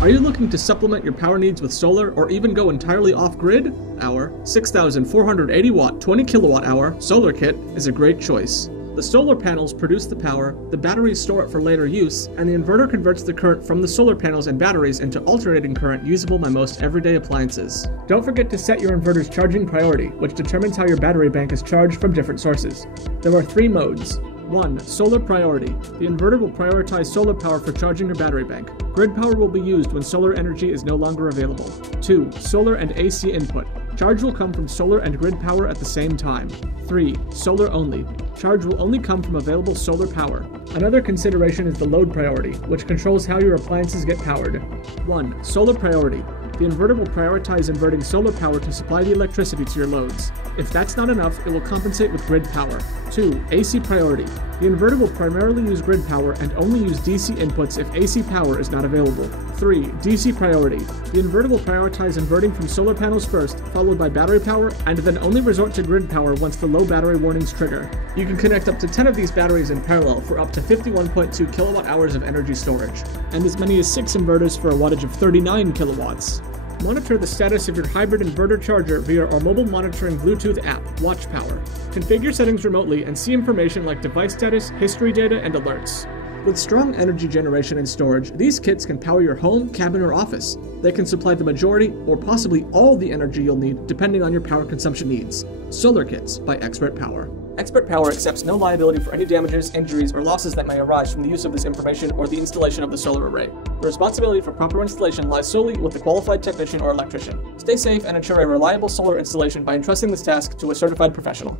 Are you looking to supplement your power needs with solar or even go entirely off-grid? Our 6480W 20KW solar kit is a great choice. The solar panels produce the power, the batteries store it for later use, and the inverter converts the current from the solar panels and batteries into alternating current usable by most everyday appliances. Don't forget to set your inverter's charging priority, which determines how your battery bank is charged from different sources. There are 3 modes. 1. Solar priority. The inverter will prioritize solar power for charging your battery bank. Grid power will be used when solar energy is no longer available. 2. Solar and AC input. Charge will come from solar and grid power at the same time. 3. Solar only. Charge will only come from available solar power. Another consideration is the load priority, which controls how your appliances get powered. 1. Solar priority. The inverter will prioritize inverting solar power to supply the electricity to your loads. If that's not enough, it will compensate with grid power. 2. AC priority. The inverter will primarily use grid power and only use DC inputs if AC power is not available. 3. DC priority. The inverter will prioritize inverting from solar panels first, followed by battery power, and then only resort to grid power once the low battery warnings trigger. You can connect up to 10 of these batteries in parallel for up to 51.2 kWh of energy storage, and as many as 6 inverters for a wattage of 39 kilowatts. Monitor the status of your hybrid inverter charger via our mobile monitoring Bluetooth app, WatchPower. Configure settings remotely and see information like device status, history data, and alerts. With strong energy generation and storage, these kits can power your home, cabin, or office. They can supply the majority, or possibly all the energy you'll need, depending on your power consumption needs. Solar Kits by ExpertPower. ExpertPower accepts no liability for any damages, injuries, or losses that may arise from the use of this information or the installation of the solar array. The responsibility for proper installation lies solely with the qualified technician or electrician. Stay safe and ensure a reliable solar installation by entrusting this task to a certified professional.